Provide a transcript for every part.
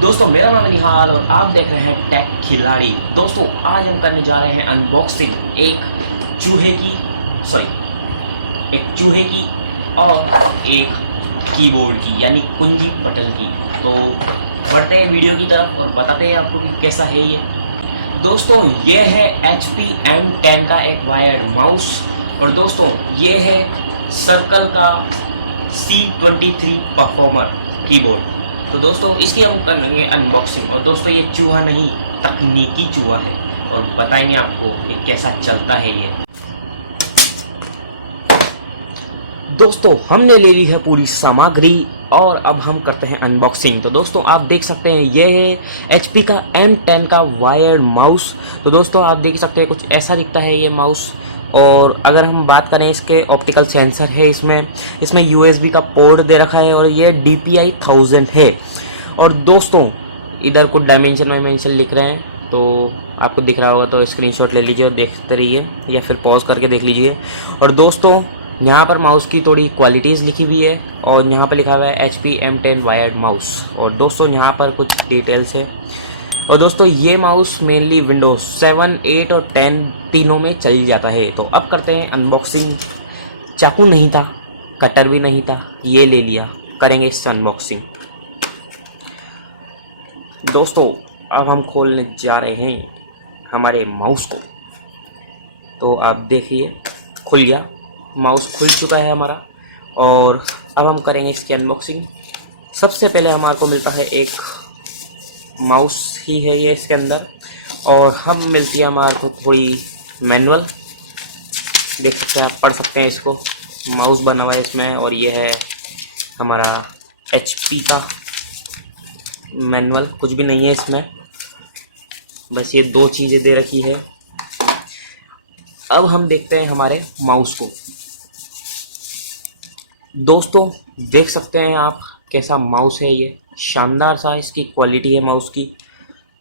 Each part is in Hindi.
दोस्तों मेरा नाम है निहाल और आप देख रहे हैं टेक खिलाड़ी। दोस्तों आज हम करने जा रहे हैं अनबॉक्सिंग एक चूहे की और एक कीबोर्ड की यानी कुंजी पटल की। तो बढ़ते हैं वीडियो की तरफ और बताते हैं आपको कि कैसा है ये। दोस्तों ये है HP M10 का एक वायर्ड माउस और दोस्तों ये है सर्कल का C23 परफॉर्मर कीबोर्ड। तो दोस्तों इसकी हम करेंगे अनबॉक्सिंग और दोस्तों ये चूहा नहीं तकनीकी चूहा है और बताएंगे आपको कि कैसा चलता है ये। दोस्तों हमने ले ली है पूरी सामग्री और अब हम करते हैं अनबॉक्सिंग। तो दोस्तों आप देख सकते हैं ये है HP का M10 का वायर्ड माउस। तो दोस्तों आप देख सकते हैं कुछ ऐसा दिखता है ये माउस। और अगर हम बात करें इसके ऑप्टिकल सेंसर है इसमें USB का पोर्ट दे रखा है और ये DPI 1000 है। और दोस्तों इधर कुछ डायमेंशन लिख रहे हैं तो आपको दिख रहा होगा तो स्क्रीनशॉट ले लीजिए और देखते रहिए या फिर पॉज करके देख लीजिए। और दोस्तों यहाँ पर माउस की थोड़ी क्वालिटीज़ लिखी हुई है और यहाँ पर लिखा हुआ है HP M10 वायर्ड माउस। और दोस्तों यहाँ पर कुछ डिटेल्स है। और दोस्तों ये माउस मेनली विंडोज 7, 8 और 10 तीनों में चल जाता है। तो अब करते हैं अनबॉक्सिंग। चाकू नहीं था, कटर भी नहीं था, ये ले लिया, करेंगे इससे अनबॉक्सिंग। दोस्तों अब हम खोलने जा रहे हैं हमारे माउस को। तो आप देखिए खुल गया, माउस खुल चुका है हमारा और अब हम करेंगे इसकी अनबॉक्सिंग। सबसे पहले हमारे को मिलता है एक माउस ही है ये इसके अंदर और हम मिलती है हमारे को थोड़ी मैनुअल, देख सकते हैं आप, पढ़ सकते हैं इसको। माउस बना हुआ है इसमें और ये है हमारा HP का मैनुअल। कुछ भी नहीं है इसमें, बस ये दो चीज़ें दे रखी है। अब हम देखते हैं हमारे माउस को। दोस्तों देख सकते हैं आप कैसा माउस है ये, शानदार सा इसकी क्वालिटी है माउस की।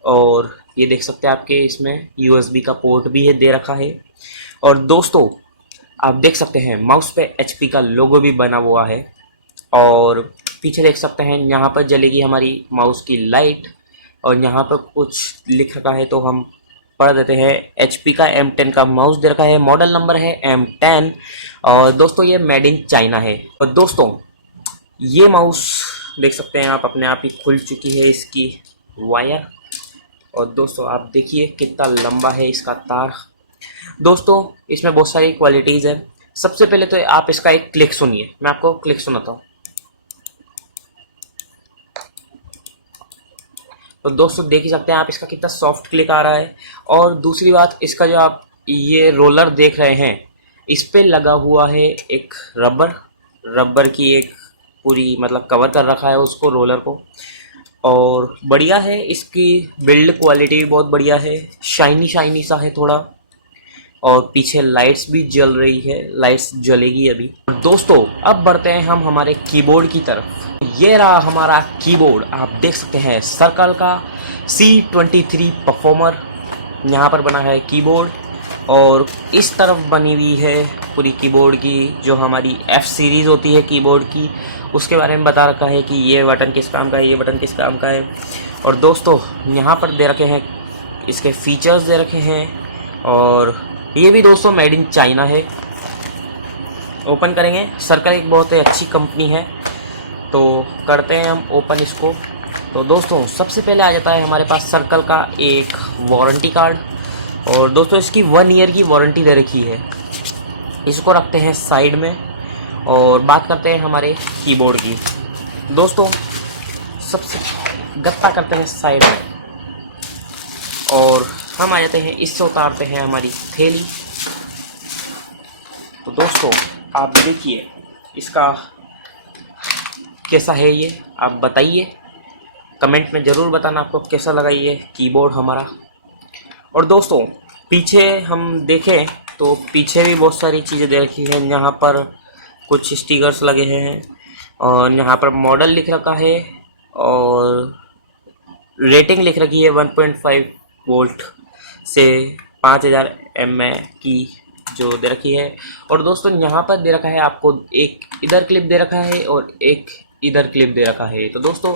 और ये देख सकते हैं आपके इसमें USB का पोर्ट भी है दे रखा है। और दोस्तों आप देख सकते हैं माउस पे HP का लोगो भी बना हुआ है। और पीछे देख सकते हैं यहाँ पर जलेगी हमारी माउस की लाइट और यहाँ पर कुछ लिख रखा है तो हम पढ़ देते हैं। HP का M10 का माउस दे रखा है, मॉडल नंबर है M10 और दोस्तों ये मेड इन चाइना है। और दोस्तों ये माउस देख सकते हैं आप अपने आप ही खुल चुकी है इसकी वायर। और दोस्तों आप देखिए कितना लंबा है इसका तार। दोस्तों इसमें बहुत सारी क्वालिटीज़ है। सबसे पहले तो आप इसका एक क्लिक सुनिए, मैं आपको क्लिक सुनाता हूँ। तो दोस्तों देख ही सकते हैं आप इसका कितना सॉफ्ट क्लिक आ रहा है। और दूसरी बात, इसका जो आप ये रोलर देख रहे हैं इस पे लगा हुआ है एक रबर की एक पूरी मतलब कवर कर रखा है उसको, रोलर को। और बढ़िया है, इसकी बिल्ड क्वालिटी भी बहुत बढ़िया है, शाइनी सा है थोड़ा। और पीछे लाइट्स भी जल रही है, लाइट्स जलेगी अभी। और दोस्तों अब बढ़ते हैं हम हमारे कीबोर्ड की तरफ। ये रहा हमारा कीबोर्ड, आप देख सकते हैं सर्कल का C23 परफॉर्मर यहाँ पर बना है कीबोर्ड। और इस तरफ बनी हुई है पूरी कीबोर्ड की जो हमारी F सीरीज़ होती है कीबोर्ड की, उसके बारे में बता रखा है कि ये बटन किस काम का है, ये बटन किस काम का है। और दोस्तों यहाँ पर दे रखे हैं इसके फीचर्स दे रखे हैं और ये भी दोस्तों मेड इन चाइना है। ओपन करेंगे, सर्कल एक बहुत ही अच्छी कंपनी है तो करते हैं हम ओपन इसको। तो दोस्तों सबसे पहले आ जाता है हमारे पास सर्कल का एक वारंटी कार्ड। और दोस्तों इसकी 1 ईयर की वारंटी दे रखी है। इसको रखते हैं साइड में और बात करते हैं हमारे कीबोर्ड की। दोस्तों सबसे गत्ता करते हैं साइड में और हम आ जाते हैं, इससे उतारते हैं हमारी थैली। तो दोस्तों आप देखिए इसका कैसा है ये, आप बताइए कमेंट में ज़रूर बताना आपको कैसा लगा ये कीबोर्ड हमारा। और दोस्तों पीछे हम देखें तो पीछे भी बहुत सारी चीज़ें दे रखी हैं। यहाँ पर कुछ स्टिकर्स लगे हैं और यहाँ पर मॉडल लिख रखा है और रेटिंग लिख रखी है 1.5 वोल्ट से 5000 mAh की जो दे रखी है। और दोस्तों यहाँ पर दे रखा है आपको एक इधर क्लिप दे रखा है और एक इधर क्लिप दे रखा है। तो दोस्तों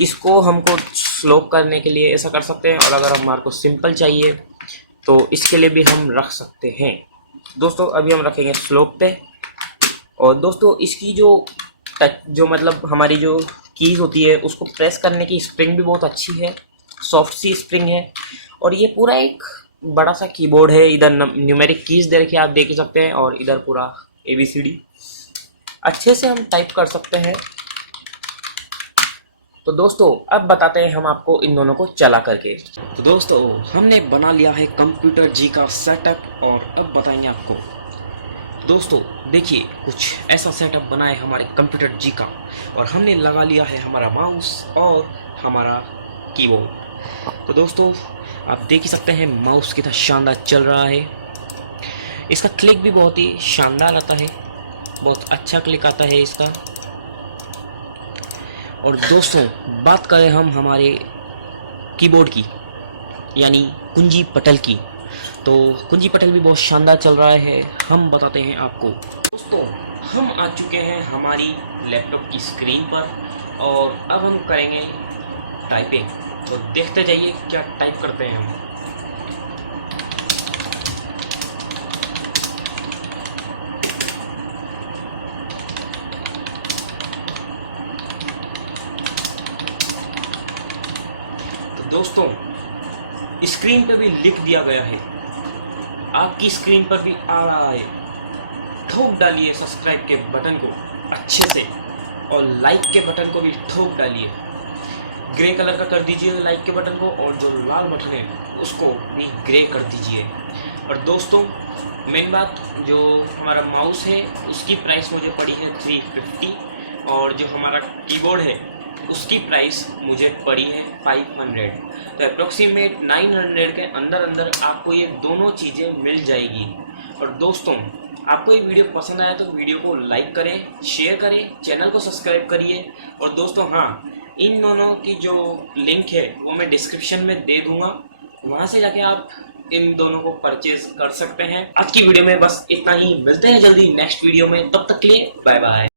इसको हमको स्लोप करने के लिए ऐसा कर सकते हैं, और अगर हमारे को सिंपल चाहिए तो इसके लिए भी हम रख सकते हैं। दोस्तों अभी हम रखेंगे स्लोप पे। और दोस्तों इसकी जो मतलब हमारी जो कीज़ होती है उसको प्रेस करने की स्प्रिंग भी बहुत अच्छी है, सॉफ्ट सी स्प्रिंग है। और ये पूरा एक बड़ा सा कीबोर्ड है, इधर न्यूमेरिक कीज़ दे रखी आप देख सकते हैं, और इधर पूरा ABCD अच्छे से हम टाइप कर सकते हैं। तो दोस्तों अब बताते हैं हम आपको इन दोनों को चला करके। तो दोस्तों हमने बना लिया है कंप्यूटर जी का सेटअप, और अब बताएंगे आपको। दोस्तों देखिए कुछ ऐसा सेटअप बना है हमारे कंप्यूटर जी का, और हमने लगा लिया है हमारा माउस और हमारा कीबोर्ड। तो दोस्तों आप देख ही सकते हैं माउस कितना शानदार चल रहा है, इसका क्लिक भी बहुत ही शानदार आता है, बहुत अच्छा क्लिक आता है इसका। और दोस्तों बात करें हम हमारे कीबोर्ड की, यानी कुंजी पटल की, तो कुंजी पटल भी बहुत शानदार चल रहा है, हम बताते हैं आपको। दोस्तों हम आ चुके हैं हमारी लैपटॉप की स्क्रीन पर, और अब हम करेंगे टाइपिंग। तो देखते जाइए क्या टाइप करते हैं हम। तो दोस्तों स्क्रीन पे भी लिख दिया गया है, आपकी स्क्रीन पर भी आ रहा है। ठोक डालिए सब्सक्राइब के बटन को अच्छे से, और लाइक के बटन को भी ठोक डालिए। ग्रे कलर का कर दीजिए लाइक के बटन को, और जो लाल बटन है उसको भी ग्रे कर दीजिए। और दोस्तों मेन बात, जो हमारा माउस है उसकी प्राइस मुझे पड़ी है 350, और जो हमारा कीबोर्ड है उसकी प्राइस मुझे पड़ी है 500। तो अप्रोक्सीमेट 900 के अंदर अंदर आपको ये दोनों चीज़ें मिल जाएगी। और दोस्तों आपको ये वीडियो पसंद आया तो वीडियो को लाइक करें, शेयर करें, चैनल को सब्सक्राइब करिए। और दोस्तों हाँ, इन दोनों की जो लिंक है वो मैं डिस्क्रिप्शन में दे दूंगा, वहाँ से जाके आप इन दोनों को परचेज कर सकते हैं। आज की वीडियो में बस इतना ही, मिलते हैं जल्दी नेक्स्ट वीडियो में, तब तक के लिए बाय बाय।